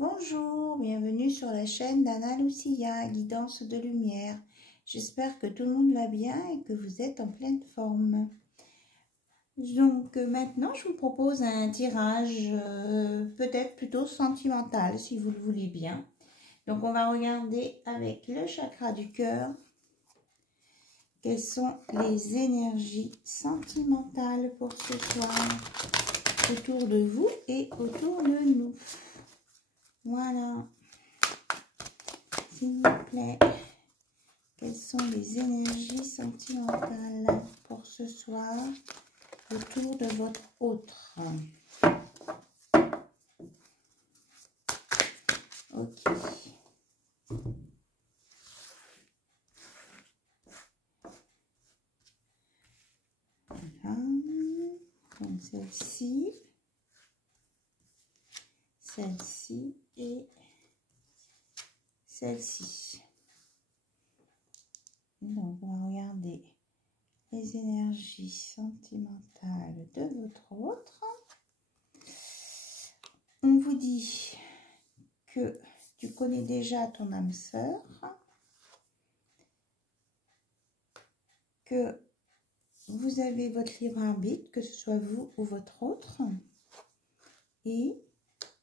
Bonjour, bienvenue sur la chaîne d'Anna Lucia, guidance de lumière. J'espère que tout le monde va bien et que vous êtes en pleine forme. Donc maintenant, je vous propose un tirage peut-être plutôt sentimental, si vous le voulez bien. Donc on va regarder avec le chakra du cœur quelles sont les énergies sentimentales pour ce soir autour de vous et autour de nous. Voilà, s'il vous plaît, quelles sont les énergies sentimentales pour ce soir autour de votre autre? Ok. Voilà. Donc celle-ci et celle-ci. Donc on va regarder les énergies sentimentales de votre autre. On vous dit que tu connais déjà ton âme sœur, que vous avez votre libre arbitre, que ce soit vous ou votre autre, et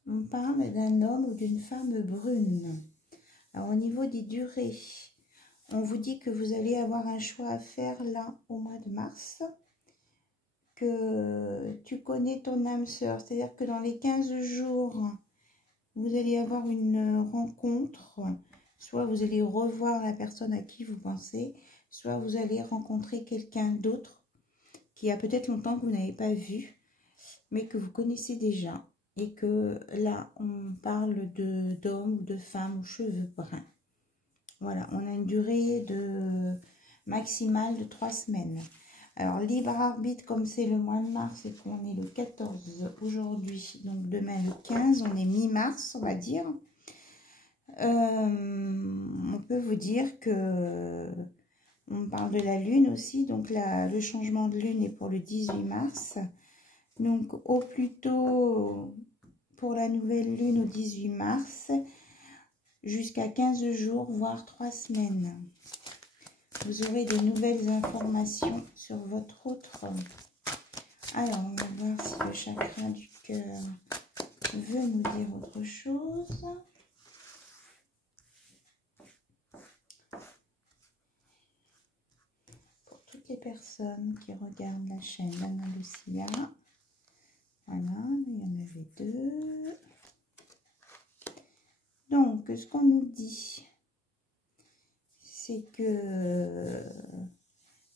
on parle d'un homme ou d'une femme brune. Alors au niveau des durées, on vous dit que vous allez avoir un choix à faire là au mois de mars, que tu connais ton âme sœur, c'est-à-dire que dans les 15 jours, vous allez avoir une rencontre, soit vous allez revoir la personne à qui vous pensez, soit vous allez rencontrer quelqu'un d'autre qui a peut-être longtemps que vous n'avez pas vu, mais que vous connaissez déjà. Et que là, on parle d'homme ou de femme aux cheveux bruns. Voilà, on a une durée maximale de 3 semaines. Alors, libre arbitre, comme c'est le mois de mars et qu'on est le 14 aujourd'hui, donc demain le 15, on est mi-mars, on va dire. On peut vous dire que on parle de la lune aussi, donc le changement de lune est pour le 18 mars. Donc, au plus tôt pour la nouvelle lune au 18 mars, jusqu'à 15 jours, voire 3 semaines. Vous aurez de nouvelles informations sur votre autre. Alors, on va voir si le chakra du cœur veut nous dire autre chose. Pour toutes les personnes qui regardent la chaîne d'Anna Lucia, voilà, il y en avait 2. Donc, ce qu'on nous dit, c'est que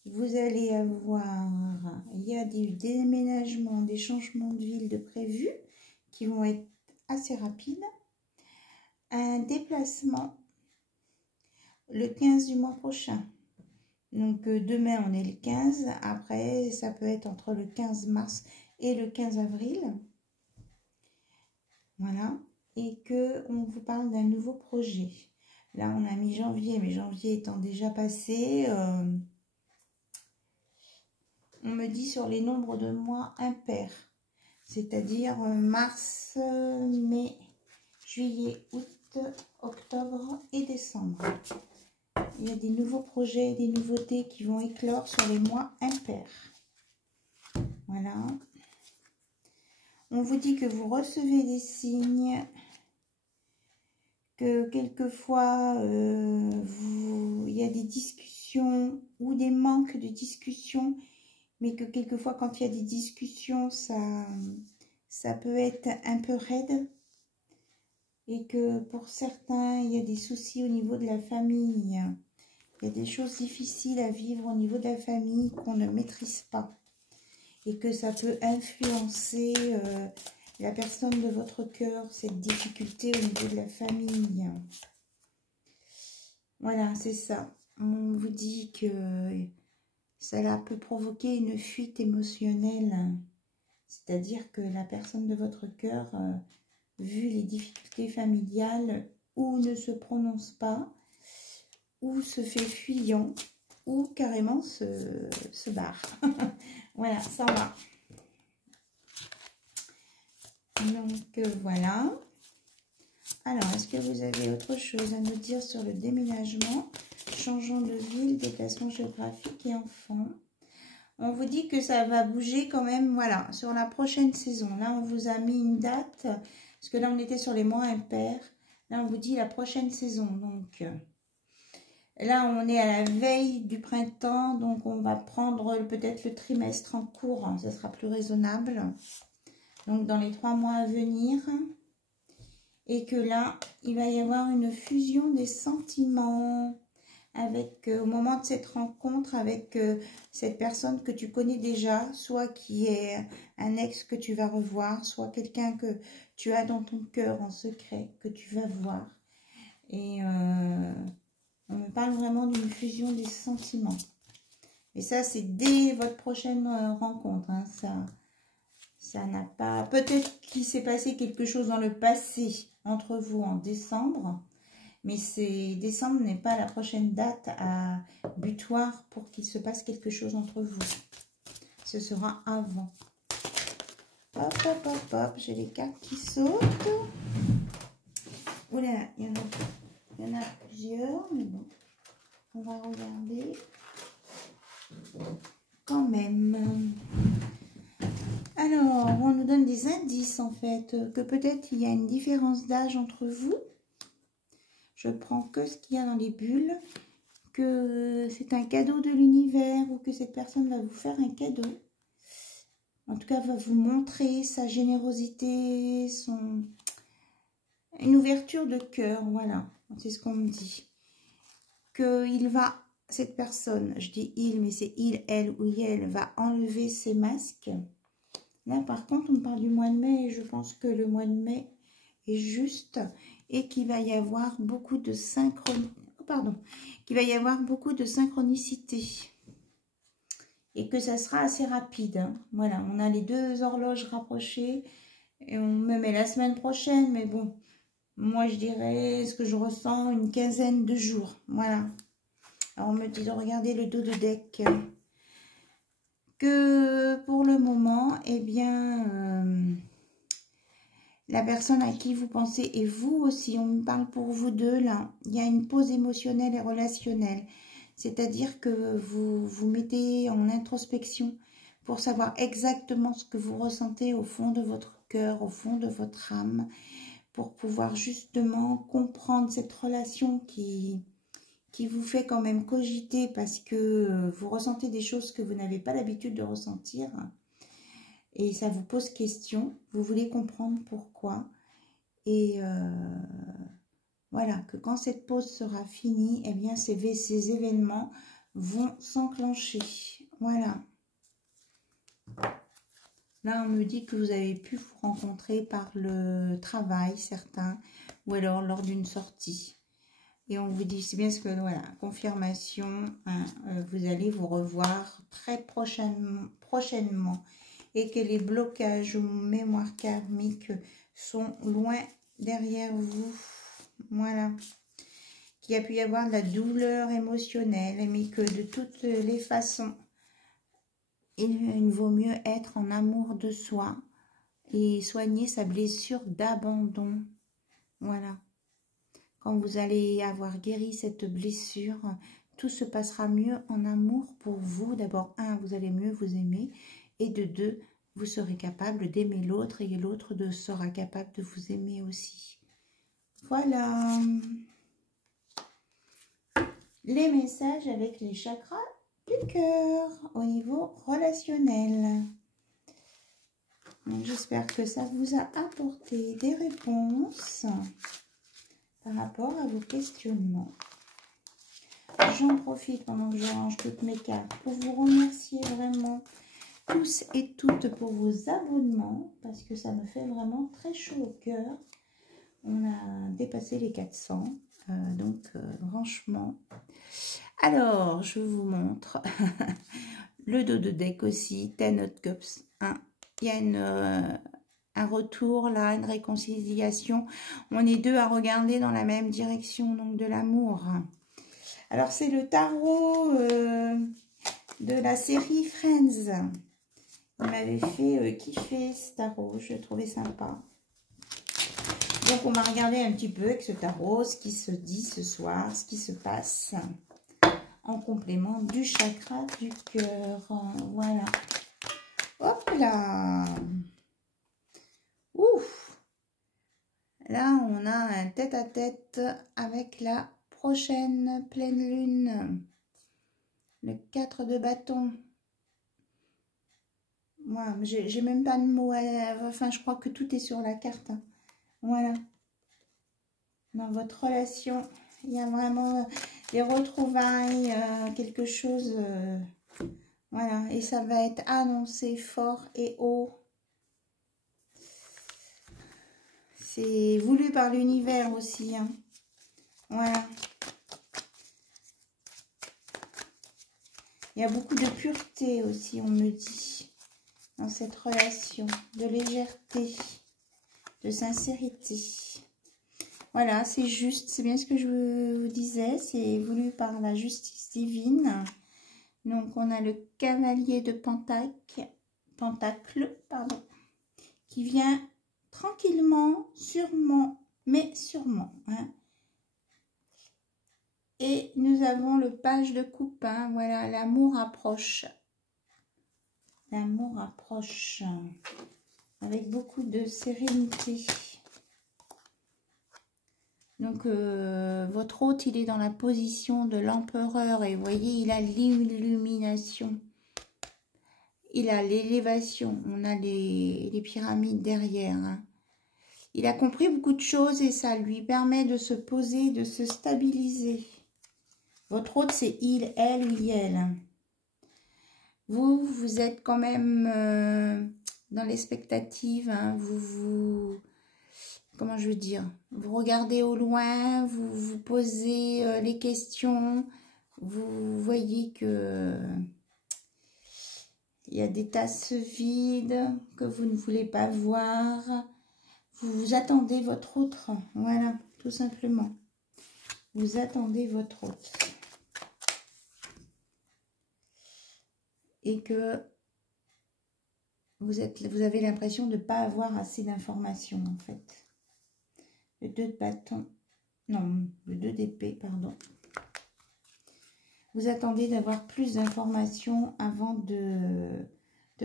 vous allez avoir, il y a des déménagements, des changements de ville de prévus qui vont être assez rapides. Un déplacement le 15 du mois prochain. Donc, demain, on est le 15. Après, ça peut être entre le 15 mars et le 15 avril. Voilà. Et qu'on vous parle d'un nouveau projet. Là, on a mis janvier, mais janvier étant déjà passé, on me dit sur les nombres de mois impairs, c'est-à-dire mars, mai, juillet, août, octobre et décembre. Il y a des nouveaux projets, des nouveautés qui vont éclore sur les mois impairs. Voilà. On vous dit que vous recevez des signes, que quelquefois il y a des discussions ou des manques de discussions, mais que quelquefois quand il y a des discussions, ça peut être un peu raide. Et que pour certains, il y a des soucis au niveau de la famille. Il y a des choses difficiles à vivre au niveau de la famille qu'on ne maîtrise pas. Et que ça peut influencer la personne de votre cœur, cette difficulté au niveau de la famille. Voilà, c'est ça. On vous dit que cela peut provoquer une fuite émotionnelle. C'est-à-dire que la personne de votre cœur, vu les difficultés familiales, ou ne se prononce pas, ou se fait fuyant, ou carrément se barre. Voilà, ça va. Donc, voilà. Alors, est-ce que vous avez autre chose à nous dire sur le déménagement, changeant de ville, déplacement géographique et enfants? On vous dit que ça va bouger quand même, voilà, sur la prochaine saison. Là, on vous a mis une date, parce que là, on était sur les mois impairs. Là, on vous dit la prochaine saison. Donc, là, on est à la veille du printemps, donc on va prendre peut-être le trimestre en cours. Ça sera plus raisonnable. Donc, dans les 3 mois à venir. Et que là, il va y avoir une fusion des sentiments. Avec au moment de cette rencontre avec cette personne que tu connais déjà, soit qui est un ex que tu vas revoir, soit quelqu'un que tu as dans ton cœur en secret, que tu vas voir. Et on me parle vraiment d'une fusion des sentiments. Et ça, c'est dès votre prochaine rencontre. Hein, ça n'a pas... Peut-être qu'il s'est passé quelque chose dans le passé entre vous en décembre. Mais décembre n'est pas la prochaine date à butoir pour qu'il se passe quelque chose entre vous. Ce sera avant. Hop, hop, hop, hop. J'ai les cartes qui sautent. Oh là là, il y en a plusieurs. Mais bon, on va regarder. Quand même. Alors, on nous donne des indices en fait. Que peut-être il y a une différence d'âge entre vous. Je prends que ce qu'il y a dans les bulles, que c'est un cadeau de l'univers ou que cette personne va vous faire un cadeau. En tout cas, va vous montrer sa générosité, une ouverture de cœur, voilà. C'est ce qu'on me dit. Qu'il va, cette personne, je dis il, mais c'est il, elle ou elle, va enlever ses masques. Là, par contre, on me parle du mois de mai et je pense que le mois de mai est juste... Et qu'il va y avoir beaucoup de synchronicité. Et que ça sera assez rapide. Hein. Voilà, on a les 2 horloges rapprochées. Et on me met la semaine prochaine. Mais bon, moi je dirais ce que je ressens, une 15aine de jours. Voilà. Alors on me dit de regarder le dos de deck. Que pour le moment, eh bien... la personne à qui vous pensez et vous aussi, on me parle pour vous deux là, il y a une pause émotionnelle et relationnelle. C'est-à-dire que vous vous mettez en introspection pour savoir exactement ce que vous ressentez au fond de votre cœur, au fond de votre âme, pour pouvoir justement comprendre cette relation qui vous fait quand même cogiter parce que vous ressentez des choses que vous n'avez pas l'habitude de ressentir. Et ça vous pose question, vous voulez comprendre pourquoi. Et voilà, que quand cette pause sera finie, eh bien ces événements vont s'enclencher. Voilà. Là, on me dit que vous avez pu vous rencontrer par le travail, certains, ou alors lors d'une sortie. Et on vous dit, c'est bien ce que, voilà, confirmation, hein, vous allez vous revoir très prochainement. Et que les blocages ou mémoires karmiques sont loin derrière vous. Voilà. Qu'il y a pu y avoir de la douleur émotionnelle, mais que de toutes les façons, il vaut mieux être en amour de soi et soigner sa blessure d'abandon. Voilà. Quand vous allez avoir guéri cette blessure, tout se passera mieux en amour pour vous. D'abord, 1, vous allez mieux vous aimer. Et de 2, vous serez capable d'aimer l'autre et l'autre sera capable de vous aimer aussi. Voilà. Les messages avec les chakras du cœur au niveau relationnel. J'espère que ça vous a apporté des réponses par rapport à vos questionnements. J'en profite pendant que je range toutes mes cartes pour vous remercier vraiment tous et toutes pour vos abonnements parce que ça me fait vraiment très chaud au cœur. On a dépassé les 400, donc franchement. Alors, je vous montre le dos de deck aussi, Ten of Cups 1. Il y a un retour là, une réconciliation. On est 2 à regarder dans la même direction, donc de l'amour. Alors, c'est le tarot de la série Friends. Il m'avait fait kiffer ce tarot, je le trouvais sympa. Donc, on va regarder un petit peu avec ce tarot ce qui se dit ce soir, ce qui se passe en complément du chakra du cœur. Voilà. Hop là. Ouf. Là, on a un tête-à-tête avec la prochaine pleine lune. Le 4 de bâton. Moi, j'ai même pas de mots. Enfin, je crois que tout est sur la carte. Hein. Voilà. Dans votre relation, il y a vraiment des retrouvailles, quelque chose. Voilà. Et ça va être annoncé fort et haut. C'est voulu par l'univers aussi. Hein. Voilà. Il y a beaucoup de pureté aussi, on me dit, dans cette relation, de légèreté, de sincérité. Voilà, c'est juste, c'est bien ce que je vous disais, c'est voulu par la justice divine. Donc, on a le cavalier de pentacle, pardon, qui vient tranquillement, sûrement, mais sûrement, hein. Et nous avons le page de coupe, hein, voilà, l'amour approche. L'amour approche avec beaucoup de sérénité. Donc, votre hôte, il est dans la position de l'empereur. Et vous voyez, il a l'illumination. Il a l'élévation. On a les pyramides derrière. Hein. Il a compris beaucoup de choses et ça lui permet de se poser, de se stabiliser. Votre hôte, c'est il, elle ou elle. Vous êtes quand même dans l'expectative. Hein, comment je veux dire, vous regardez au loin, vous vous posez les questions, vous voyez que il y a des tasses vides que vous ne voulez pas voir. Vous attendez votre autre, voilà, tout simplement. Vous attendez votre autre. Et que vous avez l'impression de ne pas avoir assez d'informations, en fait. Le 2 de bâton, non, le 2 d'épée, pardon. Vous attendez d'avoir plus d'informations avant de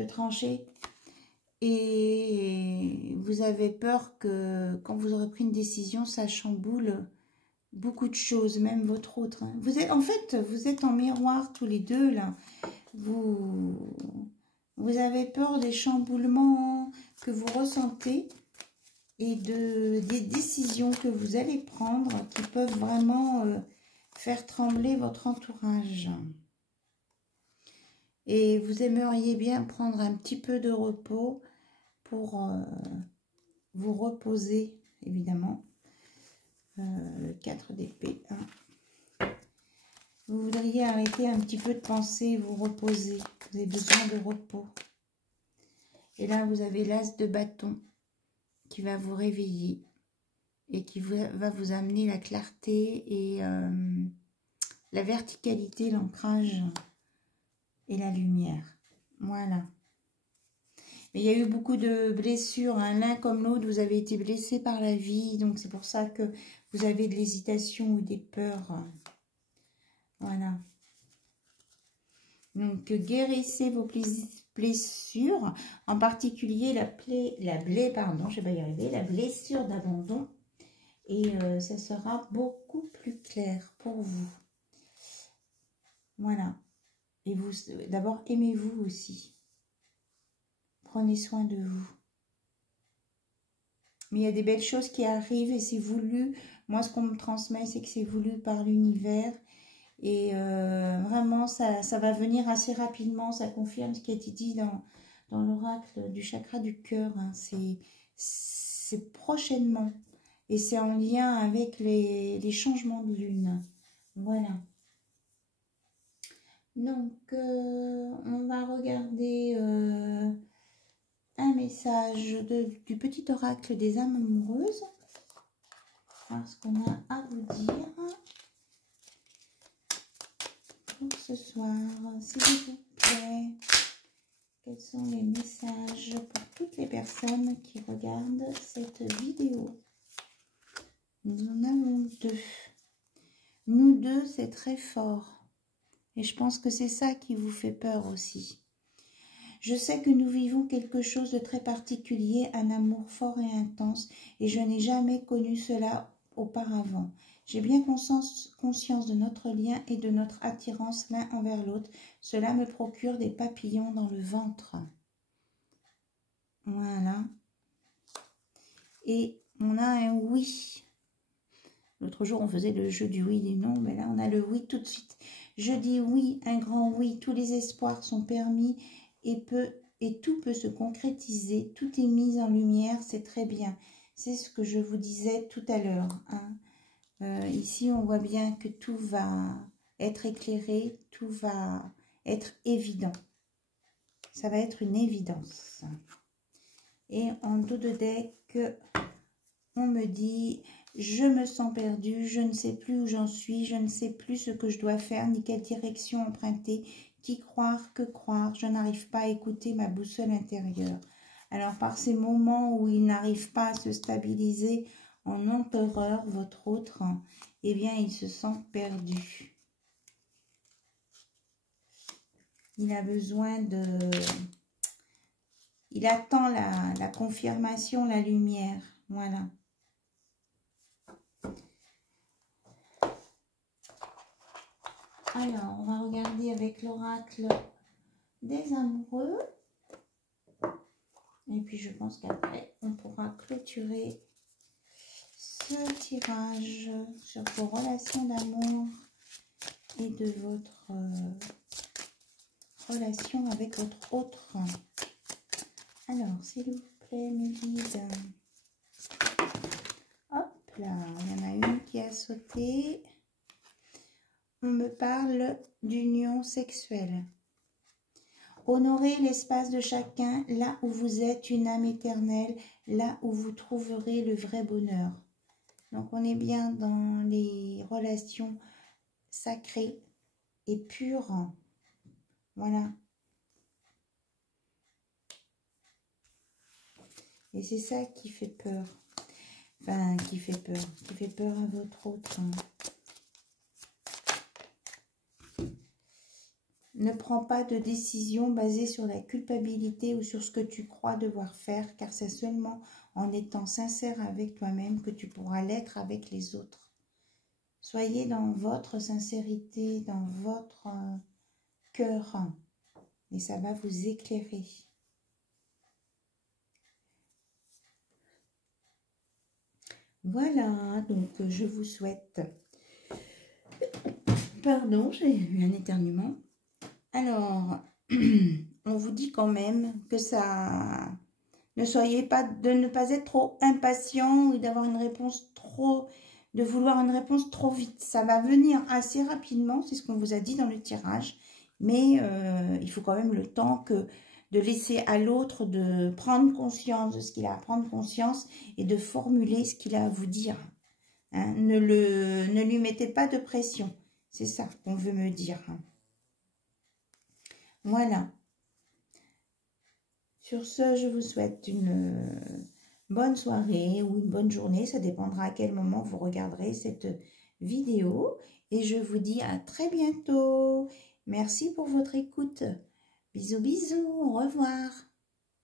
trancher. Et vous avez peur que quand vous aurez pris une décision, ça chamboule beaucoup de choses, même votre autre. Hein. En fait, vous êtes en miroir tous les deux, là. Vous avez peur des chamboulements que vous ressentez et des décisions que vous allez prendre qui peuvent vraiment faire trembler votre entourage. Et vous aimeriez bien prendre un petit peu de repos pour vous reposer, évidemment. Le 4 d'épée. Hein. Vous voudriez arrêter un petit peu de penser, vous reposer. Vous avez besoin de repos. Et là, vous avez l'as de bâton qui va vous réveiller et qui va vous amener la clarté et la verticalité, l'ancrage et la lumière. Voilà. Mais il y a eu beaucoup de blessures, hein. L'un comme l'autre, vous avez été blessé par la vie, donc c'est pour ça que vous avez de l'hésitation ou des peurs. Voilà. Donc guérissez vos blessures, en particulier la blessure d'abandon. Et ça sera beaucoup plus clair pour vous. Voilà. Et vous, d'abord, aimez-vous aussi. Prenez soin de vous. Mais il y a des belles choses qui arrivent et c'est voulu. Moi, ce qu'on me transmet, c'est que c'est voulu par l'univers. Et vraiment, ça va venir assez rapidement. Ça confirme ce qui a été dit dans l'oracle du chakra du cœur. Hein. C'est prochainement. Et c'est en lien avec les changements de lune. Voilà. Donc, on va regarder un message du petit oracle des âmes amoureuses. Voir ce qu'on a à vous dire pour ce soir, s'il vous plaît. Quels sont les messages pour toutes les personnes qui regardent cette vidéo? Nous en avons deux. Nous deux, c'est très fort. Et je pense que c'est ça qui vous fait peur aussi. Je sais que nous vivons quelque chose de très particulier, un amour fort et intense, et je n'ai jamais connu cela auparavant. J'ai bien conscience de notre lien et de notre attirance l'un envers l'autre. Cela me procure des papillons dans le ventre. Voilà. Et on a un oui. L'autre jour, on faisait le jeu du oui et du non, mais là, on a le oui tout de suite. Je dis oui, un grand oui. Tous les espoirs sont permis et tout peut se concrétiser. Tout est mis en lumière, c'est très bien. C'est ce que je vous disais tout à l'heure. Hein. Ici, on voit bien que tout va être éclairé, tout va être évident. Ça va être une évidence. Et en dos de deck, on me dit... Je me sens perdue, je ne sais plus où j'en suis, je ne sais plus ce que je dois faire, ni quelle direction emprunter, qui croire, que croire, je n'arrive pas à écouter ma boussole intérieure. Alors par ces moments où il n'arrive pas à se stabiliser en empereur, votre autre, eh bien il se sent perdu. Il a besoin de... Il attend la confirmation, la lumière, voilà. Alors, on va regarder avec l'oracle des amoureux. Et puis, je pense qu'après, on pourra clôturer ce tirage sur vos relations d'amour et de votre relation avec votre autre. Alors, s'il vous plaît, mes guides. Hop là, il y en a une qui a sauté. On me parle d'union sexuelle. Honorez l'espace de chacun, là où vous êtes une âme éternelle, là où vous trouverez le vrai bonheur. Donc on est bien dans les relations sacrées et pures. Voilà. Et c'est ça qui fait peur. Enfin, qui fait peur à votre autre. Ne prends pas de décision basée sur la culpabilité ou sur ce que tu crois devoir faire, car c'est seulement en étant sincère avec toi-même que tu pourras l'être avec les autres. Soyez dans votre sincérité, dans votre cœur, et ça va vous éclairer. Voilà, donc je vous souhaite... Pardon, j'ai eu un éternuement. Alors, on vous dit quand même que ça... de ne pas être trop impatient ou d'avoir une réponse trop... de vouloir une réponse trop vite. Ça va venir assez rapidement, c'est ce qu'on vous a dit dans le tirage. Mais il faut quand même le temps de laisser à l'autre de prendre conscience de ce qu'il a à prendre conscience et de formuler ce qu'il a à vous dire. Hein, ne lui mettez pas de pression. C'est ça qu'on veut me dire. Voilà. Sur ce, je vous souhaite une bonne soirée ou une bonne journée. Ça dépendra à quel moment vous regarderez cette vidéo. Et je vous dis à très bientôt. Merci pour votre écoute. Bisous, bisous. Au revoir.